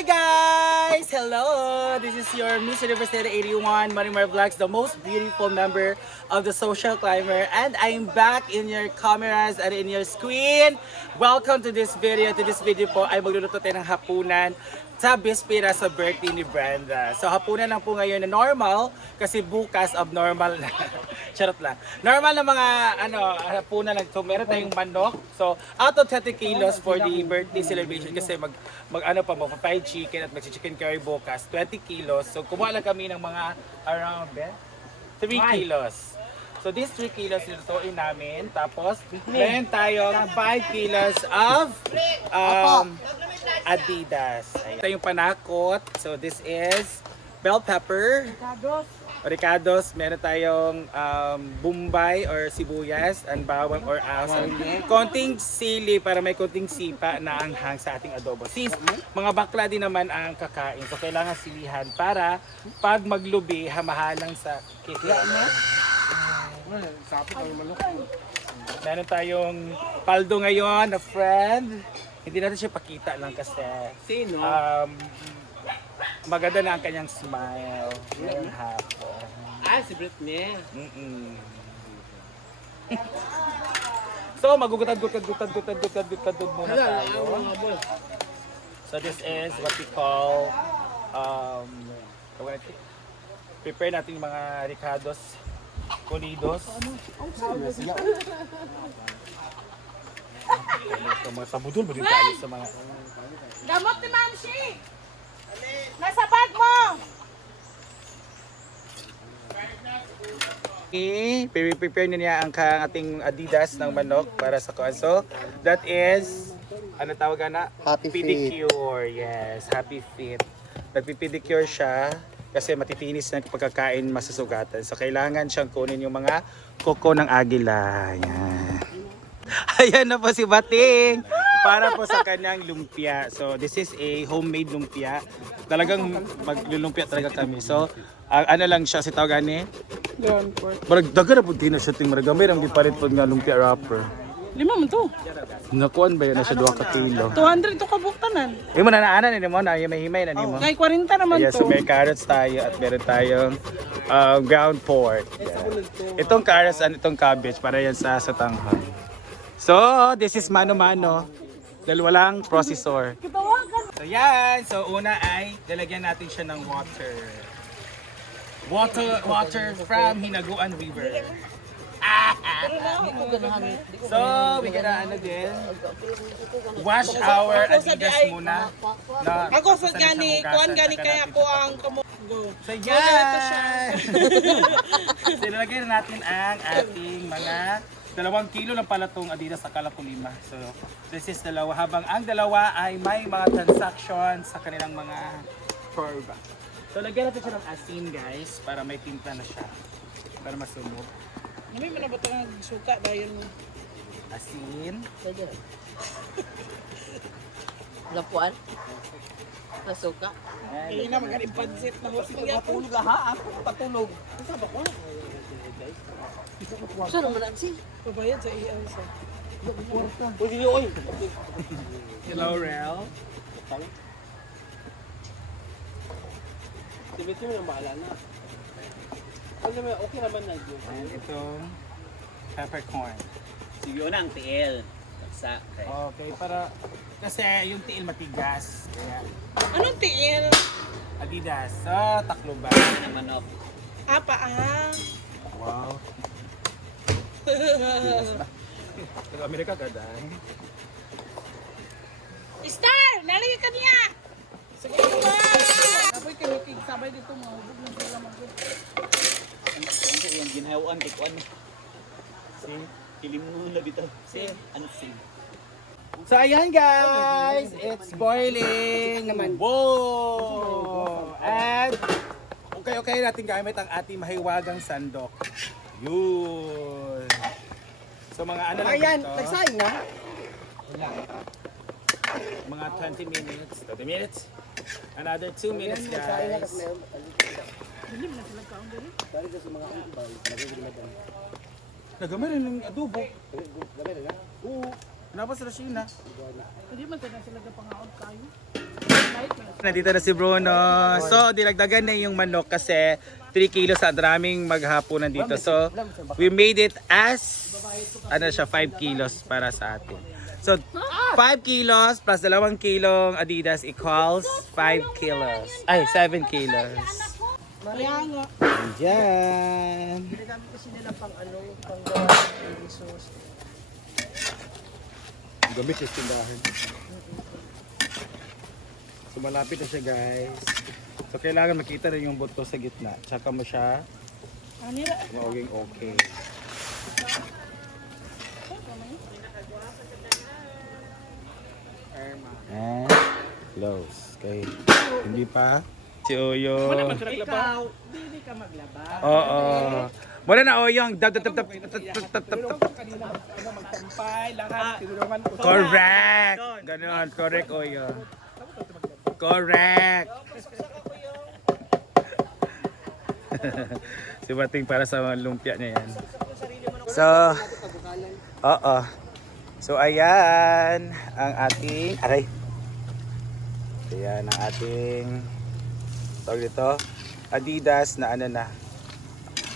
Hi guys! Hello! This is your Miss University 81 Marimar Vlogs, the most beautiful member of the Social Climber, and I'm back in your cameras and in your screen. Welcome to this video. To this video po ay magluluto tayo ng hapunan sa bispira sa birthday ni Brenda. So hapunan lang po ngayon na normal kasi bukas abnormal na. Charot lang. Normal na mga hapunan lang. So meron tayong manok. So out of 30 kilos for the birthday celebration kasi magpa-fried chicken at mag-chicken curry bukas, 20 kilos. So kumuha lang kami ng mga around 3 kilos. So these 3 kilos nilutuin namin. Tapos meron tayong 5 kilos of Adidas. Ito yung panakot. So this is bell pepper. Ricados, meron tayong bombay or sibuyas, and bawang or aso. Konting sili para may konting sipa na anghang sa ating adobo. Sis, mga bakla din naman ang kakain. So kailangan silihan para pag maglubi, hamahalang sa kitchen. Meron tayong paldo ngayon na friend. Hindi natin siya pakita lang kasi Sino? maganda na ang kanyang smile ngayong hapon. Si Britney. So magugutad muna tayo. So this is what we call prepare natin yung mga ricados conidos. Mga sabudol ba din tayo sa mga Gamot ni Mamsi! Nasa bag mo! Prepare na niya ang ating Adidas ng manok para sa kuwan. So, that is, ano tawag na? Happy pedicure. Yes, happy feet. Nagpipedicure siya kasi matitinis na pagkakain masusugatan. So, kailangan siyang kunin yung mga kuko ng agila. Yan. Ayan na po si Bating para po sa kanyang lumpia. So this is a homemade lumpia. Talagang maglulumpia talaga kami. So ano lang siya si tawag ani? Barag dagan na pud na siya ting maragamay ang gipalit pod nga lumpia wrapper. 5 man to. Nakuan ba yun na siya 2 ka kilo? 200 to kabuktanan. Imo na naanan ni mo na yung mahimay na nimo. Kay 40 naman Yeah, to. so may carrots tayo at meron tayong ground pork. Yeah. Itong carrots at itong cabbage para yan sa tanghal. So, this is mano-mano. Dahil walang processor. So, yan. So, una ay lalagyan natin siya ng water. Water from Hinaguan River. So, we gonna wash our Adidas muna. Ako sa gani, kuan gani kaya ako ang kamugo. So, yan! So, lalagyan na natin ang ating mga 2 kilo lang pala itong Adidas sa ko 5. So, this is dalawa. Habang ang dalawa ay may mga transactions sa kanilang mga curve. So, lagyan natin siya ng asin, guys, para may timpla na siya. Para masunog. Nami man ba tang suka dayon mo? Asin. Lapuan? Nasuka? Ay na magaling pansit na ho siya. Patulog ha? Ako patulog. Saan naman ang si? Pabayad sa iya sa. Hello, Rel. Tibit mo yung bahala na. Okay naman na yun. And itong peppercorn. Sige na ang TL. Okay, para kasi yung tiil matigas. Kaya Anong tiil? Adidas. So, Tacloban. Manok. Paan? Wow. Taga-Amerika ka dahil. Star! Nalagay ka niya! Sige ba? Apoy kinikig sabay dito mahubog ng sila mag-good. Ano yung ginhawaan ko ano? See? Kilim mo na bitaw. Ano si? So ayan guys, it's boiling. Whoa! And okay natin gamit ang ating mahiwagang sandok. Yun. So mga ano lang Ayan, dito. nagsaing na. Mga 20 minutes, 30 minutes. Another 2 minutes guys. Nagamay rin ng adobo. Oo. Nabas na siya na. Hindi man sila sila pangaon kayo. Light na. Nandito na si Bruno. So, dinagdagan na yung manok kasi 3 kilos sa daming maghapunan dito. So, we made it as, ano siya, 5 kilos para sa atin. So, 5 kilos plus 2 kilong Adidas equals 5 kilos. Ay, 7 kilos. Kaya nga. Diyan. Ginagamit kasi nila pang gawa ng resource. Gamit yung tindahan. So malapit na siya guys. So kailangan makita rin yung buto sa gitna. Tsaka mo siya Ano nila? magiging okay. And close. Okay. Hindi pa. Si Oyo. Ikaw, hindi ka maglaba. Oo. Wala na Oyong. Kanina, magtampay, lahat, tinulungan ko. Correct. Ganon. Correct, Oyo. Correct. Si Bating para sa mga lumpia niya yan. So, oo. So, ayan ang ating, aray. Ayan ang ating, tawag dito, Adidas na ano na.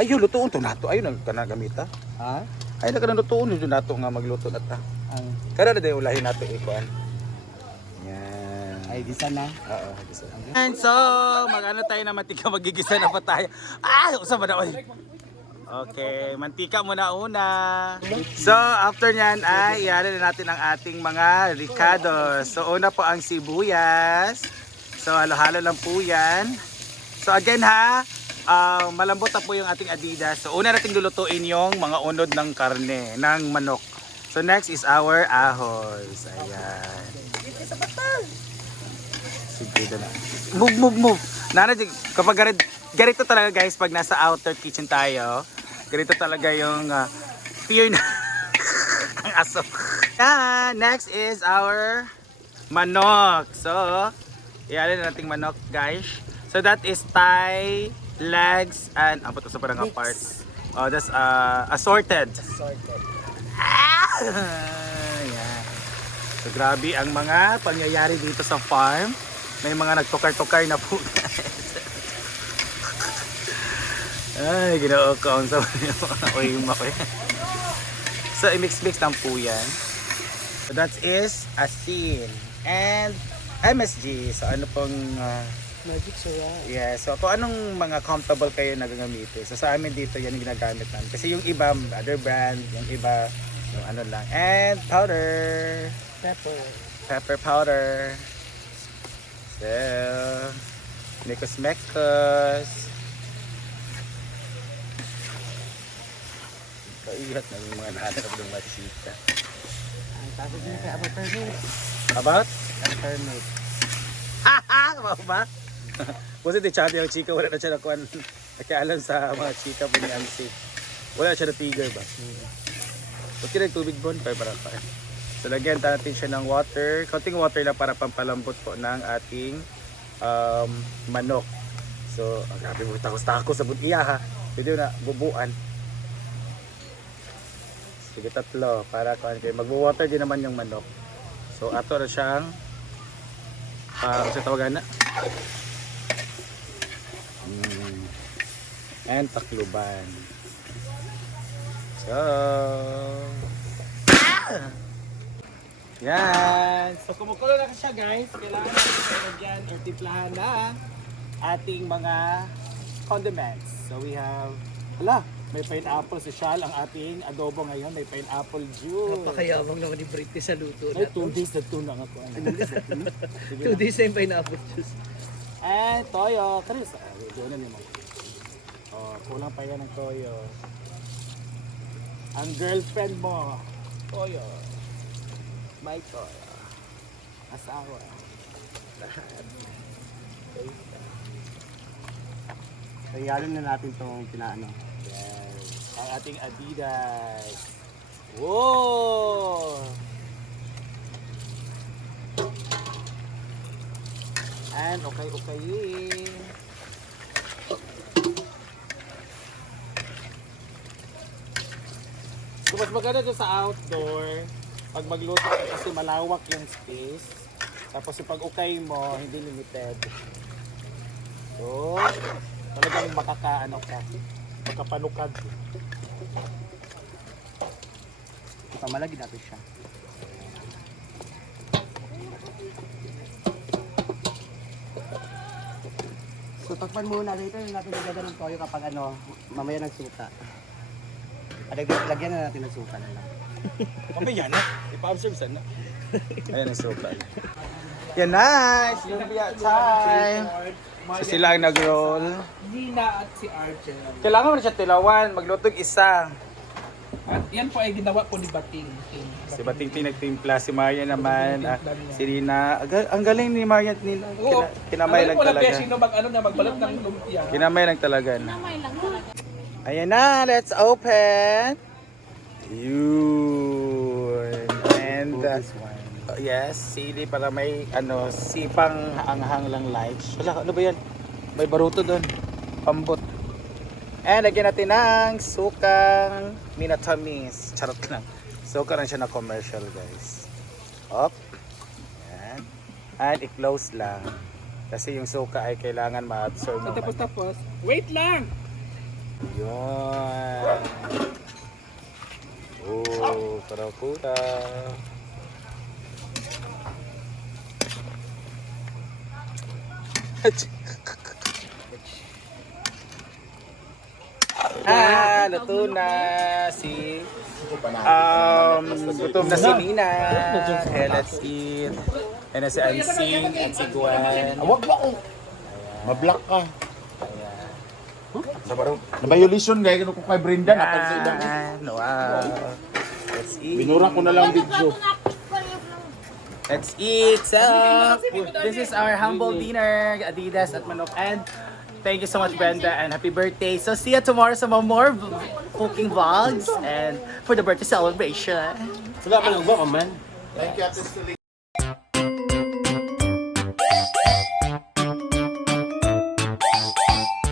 Ayun, lutuon to nato. Ayun, nagkanagamitan. Ha? Ay, nagkanaglutuon yun nato nga magluto na ta. Kada na din ulahin nato ikuan. Yan. Ay, di sana. Oo, gisa. And so, mag-ano tayo na mantika, magigisa na pa tayo. Ah, usa ba na oy? Okay, mantika muna una. So, after nyan ay iyan na natin ang ating mga ricados. So, una po ang sibuyas. So, halo-halo lang po yan. So, again ha, malambot na po yung ating Adidas. So, una nating lulutuin yung mga unod ng karne, ng manok. So, next is our ahoys. Ayan. Sige na. Move. Nana, kapag ganito talaga guys, pag nasa outer kitchen tayo, ganito talaga yung fear na ang aso. Yeah, next is our manok. So, iyan na nating manok guys. So, that is thigh, legs, and ang sa parang parts. Oh, that's assorted. Yan. So, grabe ang mga pangyayari dito sa farm. May mga nagtukar-tukar na po. Ay, ginoo ko ang sabi niyo. Uy, makoy. So, i-mix-mix lang po yan. So, that is asin. And MSG. So, ano pong... Magic sarap. yeah, so kung anong mga comfortable kayo na gagamitin. So, sa amin dito, yan yung ginagamit namin. Kasi yung iba, other brand, yung iba, yung ano lang. And powder. Pepper powder. So, mekos-mekos. Kairat na yung mga nahanap ng mga chika. Ang tapos din kaya about turnip. About? Turnip. Haha! Ano ba? Kasi di chati yung chika, wala na siya nakuha. Nakialam sa mga chika po ni MC. Wala siya na figure ba? Okay na yung tubig bon, para pa. So lagyan natin siya ng water. Konting water lang para pampalambot po ng ating manok. So, grabe mo, takos-takos sa buti ha. Pwede na, bubuan. Sige, 3 para magbu-water din naman yung manok. So, ato na siyang sa tawagan na. And takluban. So, yan. So, kumukulo na siya guys. Kailangan natin lagyan or timplahan na ating mga condiments. So, we have, may pineapple si Shal, ang ating adobo ngayon. May pineapple juice. Napakayabang naman ni British sa luto May na. 2 days na tuna nga po. 2 days na yung pineapple juice. And toyo. Karis, doon na naman. Oh, kulang pa yan ng toyo. Ang girlfriend mo, toyo. My toyo. Asawa. Lahat. Kaya na natin itong pinaano. Yes. Ang ating Adidas. Whoa! And okay. So mas maganda to sa outdoor pag magluto ka kasi malawak yung space. Tapos yung pag-ukay mo, hindi limited. So, talagang makakaano ka. Makapanukad. Pamalagi natin siya. So takpan muna later natin lagyan ng toyo kapag ano, mamaya ng suka. Lagyan na natin ng suka na lang. Mamaya na. Ipa-observe sana. Ayan ang sopa. Yan na! It's lumpia time! So sila ang nag-roll. Nina at si Archer. Kailangan mo na siya tilawan. Maglutog isa. At yan po ay ginawa po ni Bating. Si Batingting nagtimpla. Si Maria naman. Si Rina. Ang galing ni Maria. Oo. Kinamay lang talaga. Sino magbalot ng lumpia. Kinamay lang talaga. Namay lang talaga. Ayan na! Let's open! Yun. And yes, sili para may ano, sipang anghang lang light. Wala, ano ba yan? May baruto doon. Pambot. And lagyan natin ng sukang minatamis. Charot lang. Suka lang siya na commercial, guys. Up. Yan. And i-close lang. Kasi yung suka ay kailangan ma-absorb So, naman. tapos, wait lang! Yun. Oh, karakuta. Luto na si gutom na si Nina. Okay, let's eat. And si Ansing at si Gwen. Wag ba ko. Mablock ka. Sa baro. Na-violation gaya ko kay Brenda na sa ilang. Wow. Let's eat. Binura ko na lang video. Let's eat! So, this is our humble dinner, Adidas at Manok. And thank you so much, Brenda, and happy birthday. So, see you tomorrow sa mga more cooking vlogs and for the birthday celebration. Wala man ba man? Thank you, Ate Stella.